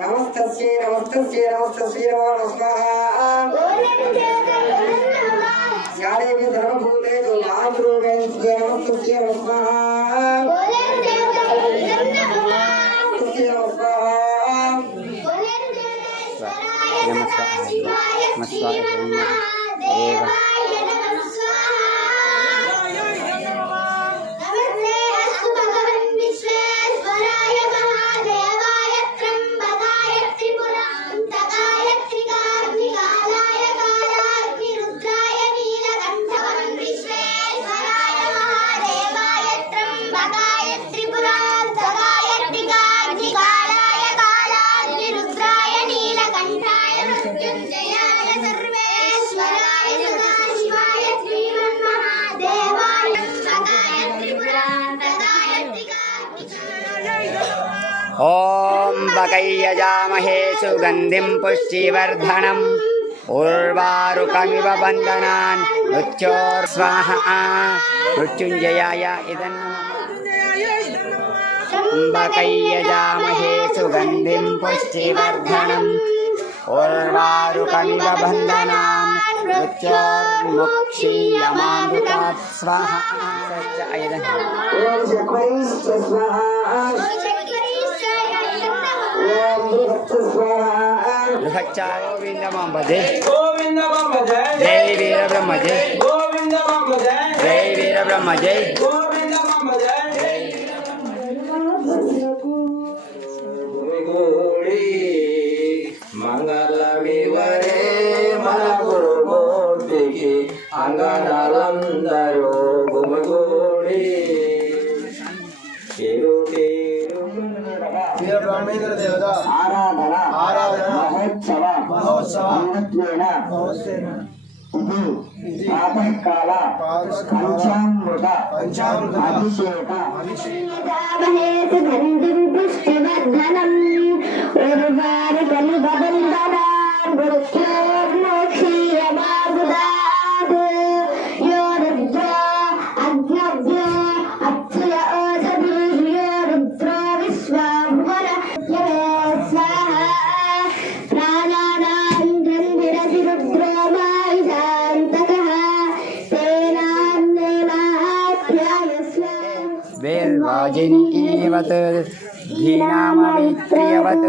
नमस्तस्यै नमस्तस्यै नमस्तस्यै नमो नमः यादेवी सर्वभूतेषु महाभूतेषु नमस्तस्यै नमः ओम बकैयजामहे सुगंधिं पुष्टिवर्धनम् उर्वारुकमिव बन्धनान् मृत्योर्स्वाहा मृत्युञ्जयाय इदं बकैयजामहे सुगंधिं पुष्टिवर्धनम् उर्वारुकमिव बन्धनान् मृत्योर्मुक्षीयमामृतात् स्वाहा जय वीर ब्रह्म जय जय वीर ब्रह्म जय मंगलमिवरे मन गुरुमूर्तिకి अंगनालंदरो गुमगोड़ी ब्रह्मेंद्र देवता आराधना महोत्सव प्रातःकाल पंचामृत अभिषेक सुगंधिं पुष्टिवर्धनम् उर्वारुकमिवबन्धनान् मृत्योर्मुक्षीयमामृतात् यो रुद्रो अग्नव्यो अक्षय ओषधीर्यो रुद्रो विश्वाभुवन स्वाहा प्राणानां गन्धिरसि रुद्रो मायिषान्तकः तेनान्ने माध्यायस्व वेर्वाजिनीवत् धीनामवित्रियवत्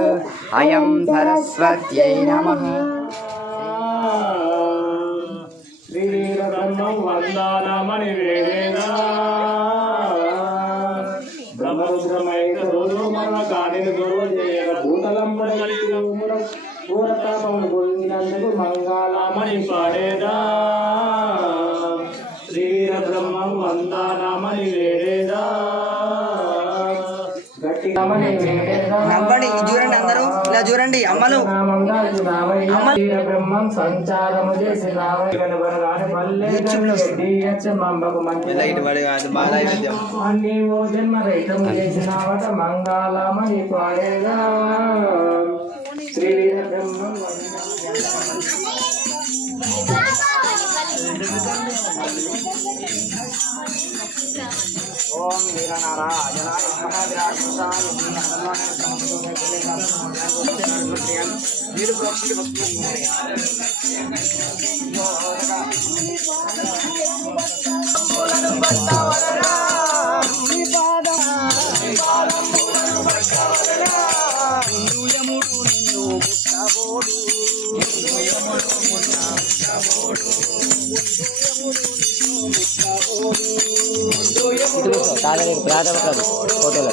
अयं सरस्वत्यै नमः श्रीब्रह्मं वन्दानामनिवेदेना ब्रह्मरुद्रमैकरोधो मरणकानिर्गोजेन भूतलं पडगलिमुर पूरतामं गोविन्दन्दु मंगलामणि पाडेदा श्रीब्रह्मं वन्दानामनिवेदेना నవ్వండి చూడండి అందరూ ఇలా చూడండి అమ్మలు బ్రహ్మం సంచారము చేసి నీవు జన్మరహితం చేసినావట మంగళమని పాడేగా శ్రీ బ్రహ్మం ओम वीरनारायणाय महावीराक्षसाय वीर प्रोक्षी वस्तु मोया ఫోటోలో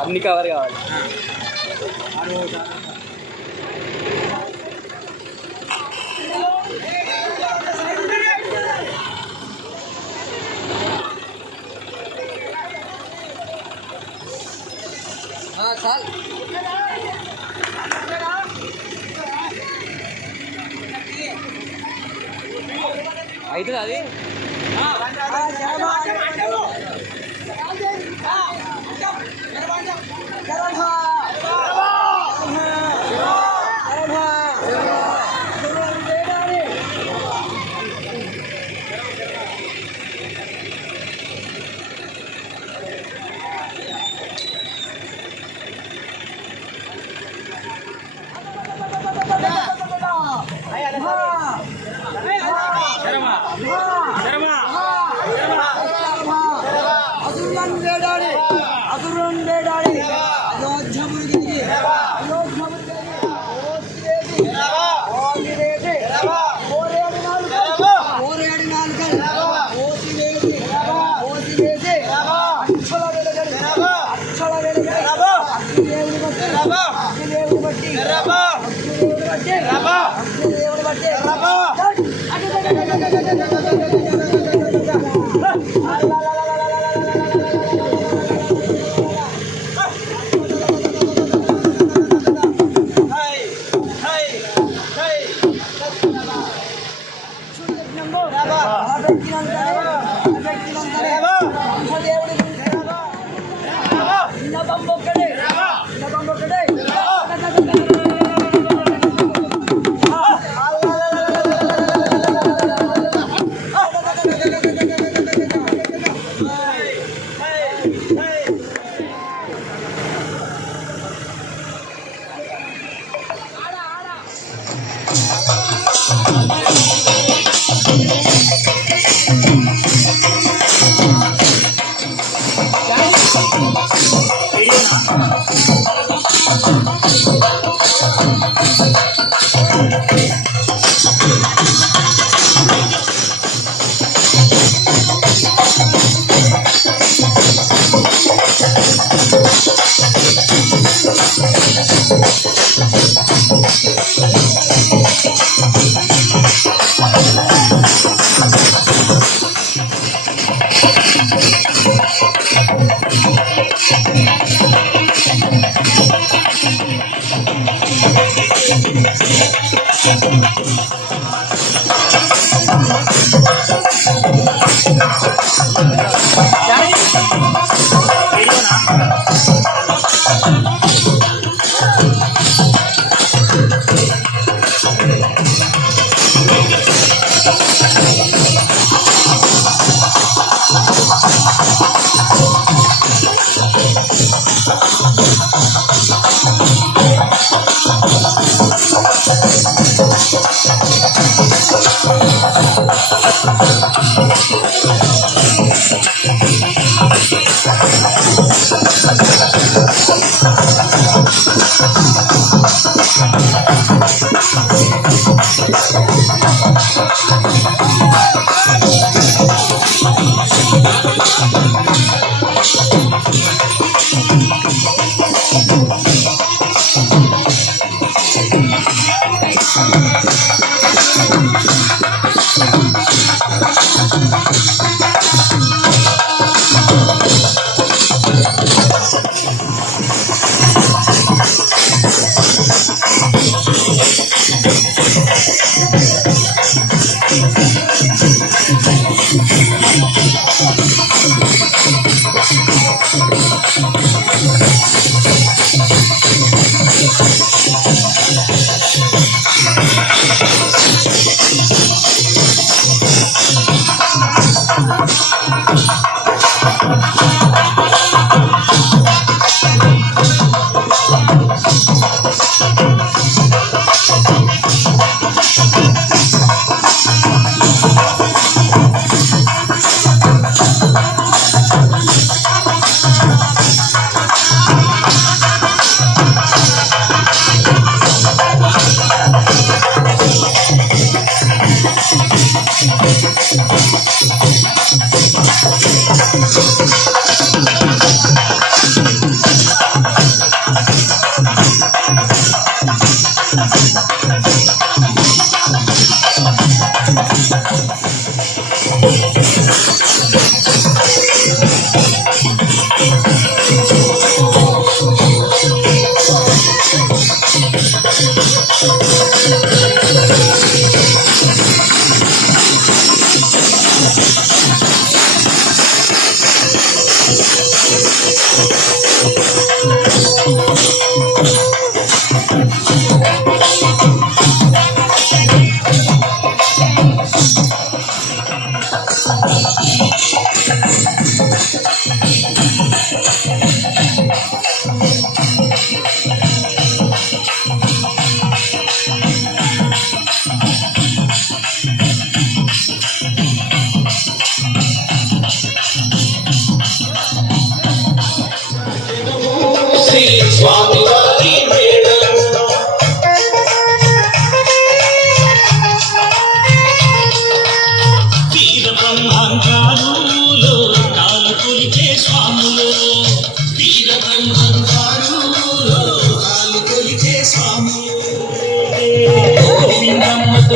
అన్ని కవర్ కావాలి. చాలు అవుతుంది అది.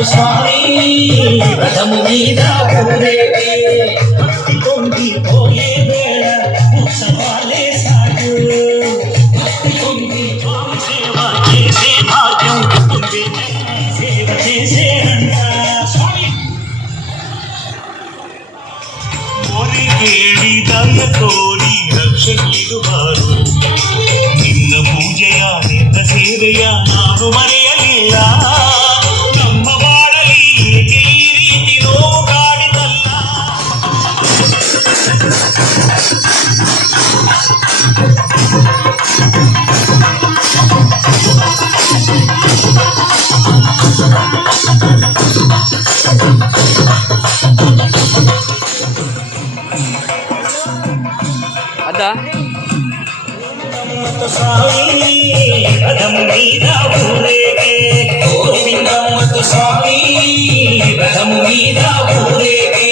స్వామి రథము మీద ఊరేగే భక్తి పొంగి పోయే వేళ ఉత్సవాలే సాగు భక్తి పొంగి సేవ చేసే భాగ్యం సేవ చేసేనంట స్వామి ಕೇಳಿದನ್ನ ತೋರಿ ರಕ್ಷಕಿರುವರು ನಿನ್ನ ಪೂಜೆಯ ನಿನ್ನ ಸೇವೆಯ ನಾನು ಮರೆಯಲಿಲ್ಲ ನಮ್ಮ ಬಾಳಲಿ ಈ ರೀತಿ ನೋವು ಕಾಡಿದಲ್ಲ అదా స్వామి రథము మీద ఊరేగే గోవిందమ్మకు స్వామి రథము మీద ఊరేగే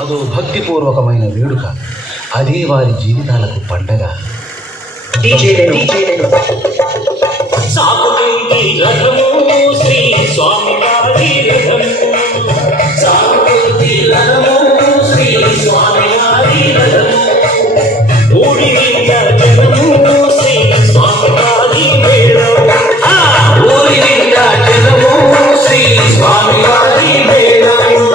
అదో భక్తిపూర్వకమైన వేడుక, అదే వారి జీవితాలకు పండగ. సాగుతుంది రథము శ్రీ స్వామి వారి రథము, సాగుతుంది రథము శ్రీ స్వామి వారి రథము, ఊడి నిండా జగము శ్రీ స్వామి వారి మేళము, ఊడి నిండా జగము శ్రీ స్వామి వారి మేళము.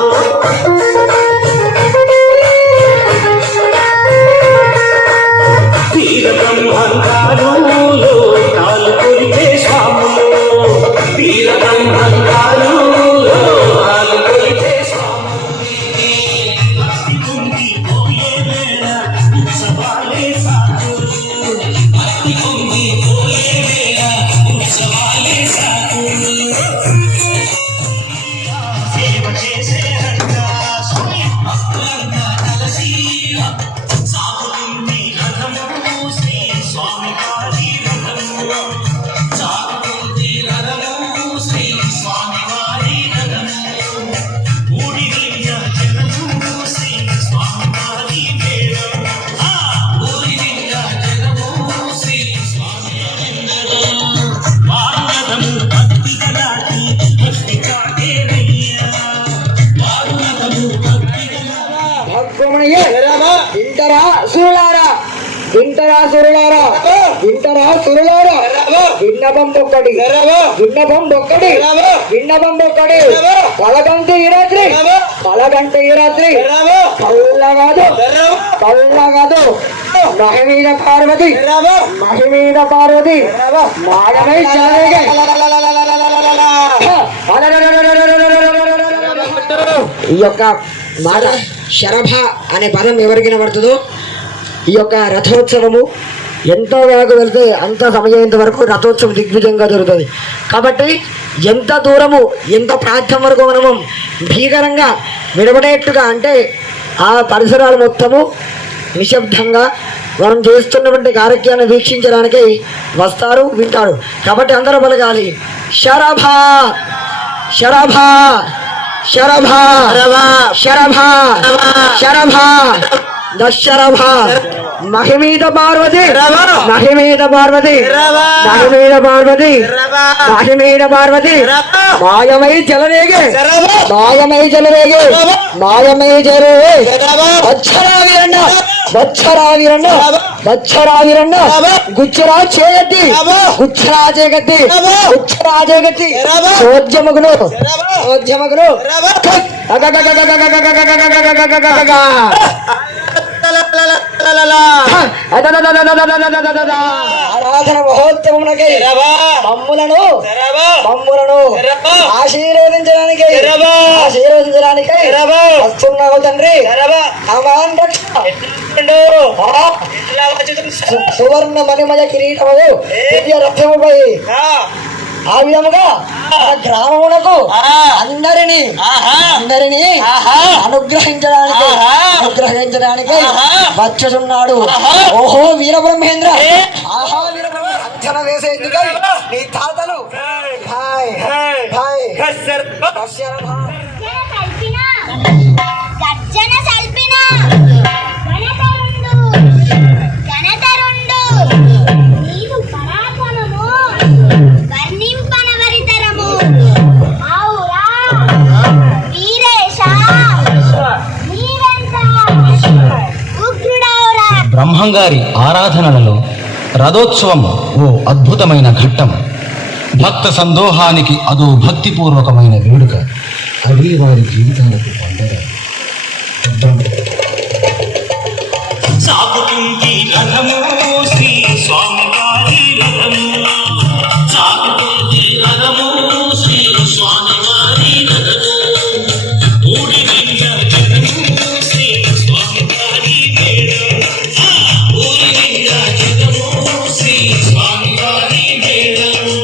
తీర బ్రహ్మంగారులో కాలు కొరికే స్వాములు, తీర బ్రహ్మంగారులో కాలు కొరికే స్వాములు. భక్తి పొంగిపోయే వేళ ఉత్సవాలే సాగులు, భక్తి పొంగిపోయే వేళ ఉత్సవాలే సాగులు. సేవ చేసే రంగా స్వామి భక్తులంతా కలిసి సాగుతుంది రథము శ్రీ స్వామి వారి రథము, సాగుతుంది రథము శ్రీ స్వామి వారి రథము, ఊడి నిండా జగము శ్రీ స్వామి వారి మేళము, ఊడి నిండా జగము శ్రీ స్వామి వారి మేళము. వారు రథము భక్తిగా దాటి భక్తి చాటేనయ్యా, వారు రథము భక్తిగా వింటరా సురులారా, వింటరా సురులారా, వింటరా సురులారా. విన్నపం ఒక్కటి, విన్నపం ఒక్కటి, విన్నపం ఒక్కటి. కలగంటే ఈ రాత్రి, కలగంటే ఈ రాత్రి కళ్ళగాదు, కళ్ళగాదు. మహిమీద పార్వతి, మహిమీద పార్వతి మాయమై చాలేగే. ఈ యొక్క మాట శరభ అనే పదం ఎవరికి వినబడుతుందో, ఈ యొక్క రథోత్సవము ఎంతో వేగ వెళ్తే అంత సమయం వరకు రథోత్సవం దిగ్విజయంగా జరుగుతుంది. కాబట్టి ఎంత దూరము, ఎంత ప్రాంతం వరకు మనము భీకరంగా విడబడేట్టుగా అంటే ఆ పరిసరాలు మొత్తము నిశ్శబ్దంగా మనం చేస్తున్నటువంటి కార్యక్రమాన్ని వీక్షించడానికి వస్తారు, వింటారు. కాబట్టి అందరూ పలకాలి శరభ, శరభ, శరభ, శరభ, శరభ, దశరభ. మహిమీద పార్వతి, మహిమీద పార్వతి, మహిమీద పార్వతి, మహిమీద పార్వతి మాయమై జలరేగే, మాయమై జలరేగే, మాయమై జలరే. వచ్చరావిరన్న, వచ్చరావిరన్న, వచ్చరావిరన్న. గుచ్చరా చేయగట్టి, గుచ్చరా చేయగట్టి, గుచ్చరా చేయగట్టి. చోద్యమగులు, చోద్యమగులు. ఆరాధన మహోత్సవమునకై మమ్ములను, మమ్ములను ఆశీర్వదించడానికి, ఆశీర్వదించడానికి వస్తున్నావు తండ్రి. సువర్ణ మణిమయ కిరీటము దివ్య రథముపై ఆ విధముగా గ్రామములకు అందరినీ అనుగ్రహించడానికి, అనుగ్రహించడానికి వచ్చుతున్నాడు. ఓహో వీరబ్రహ్మేంద్ర, ఆహా వీరబ్రహ్మ. అర్చన వేసేందుకై నీ తాతలు హాయ్ హాయ్ గర్జన సల్పిన గణతరుండు నీవు పరాక్రమము వర్ణింపనవరితరము. ఆవురా వీరేశ నీవెంత ఉగ్రుడవురా. బ్రహ్మంగారి ఆరాధనలలో రథోత్సవం ఓ అద్భుతమైన ఘట్టం. భక్త సందోహానికి అదో భక్తిపూర్వకమైన వేడుక, అదే వారి జీవితాలకు పండగ. సాగుతుంది రథము శ్రీ స్వామి వారి రథము, సాగుతుంది రథము శ్రీ స్వామి వారి రథము, ఊడి నిండా జగము శ్రీ స్వామి వారి మేళము, ఊడి నిండా జగము శ్రీ స్వామి వారి మేళము.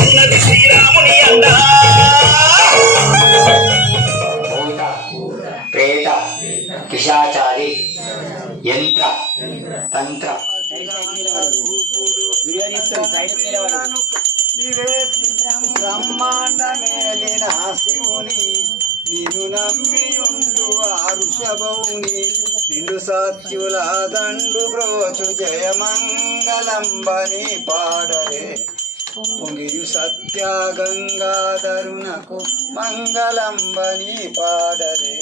ఉన్నది శ్రీరాముని అండ ప్రేత పిశాచారి యంత్ర తంత్ర బ్రహ్మాండ మేలిన శివుని నిన్ను నమ్మియుండు ఆరుషభౌని నిండు సత్యుల దండు బ్రోచు జయమంగళంబని పాడరే పొంగియు సత్య గంగాధరునకు మంగళంబని పాడరే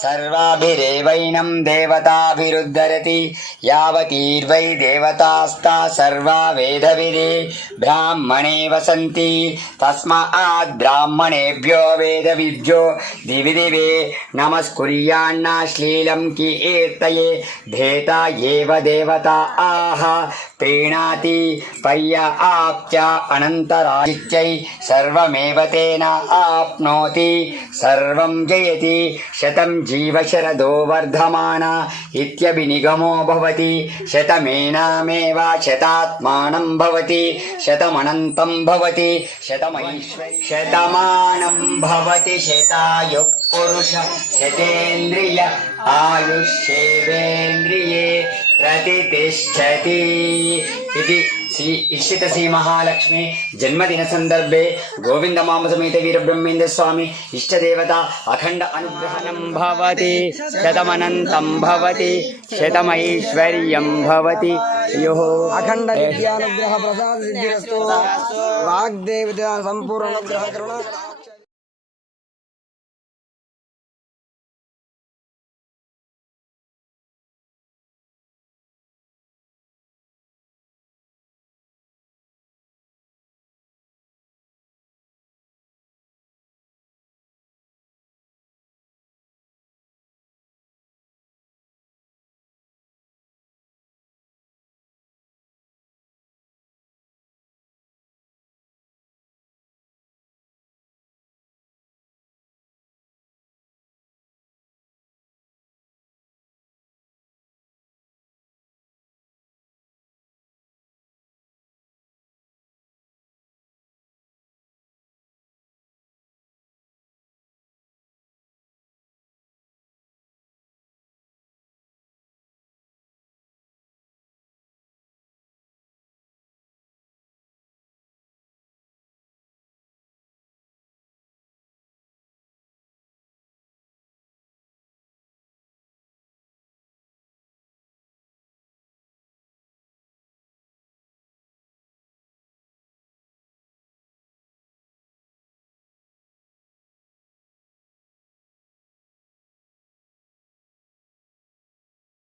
సర్వాభిరేవైనం దేవతాభిరుద్ధరతి యావతీర్వై దేవతాస్తా సర్వా వేదవిదే బ్రాహ్మణే వసంతి తస్మాత్ బ్రాహ్మణేభ్యో వేదవిద్యో దివి దివే నమస్కుర్యాన్నాశ్లీలం కీర్తయే ధేత ఏవ దేవతా ఆహ ప్రీణాతి పయ్య ఆప్య అనంతరాజిత్యై సర్వమేవ తేన ఆప్నోతి సర్వం జయతి శతం జీవశరదో వర్ధమాన ఇత్యభినిగమో భవతి శతమేనామేవ శతాత్మానం భవతి శతమనంతం భవతి శతమైశ్వర్యం శతమానం భవతి శతాయు పురుష శతేంద్రియ ఆయుష్యేవేంద్రియే ప్రతిష్టతి ఇది శ్రీ ఇషిత శ్రీ మహాలక్ష్మి జన్మదిన సందర్భే గోవిందమామ సమేత వీరబ్రహ్మేంద్ర స్వామి ఇష్టదేవత అఖండ అనుగ్రహణం భవతి శతమనంతం భవతి శతమైశ్వర్యం భవతి యోః అఖండ విద్యానుగ్రహ ప్రసాద సిద్ధిరస్తు వాగ్దేవత సంపూర్ణ అనుగ్రహ కరుణ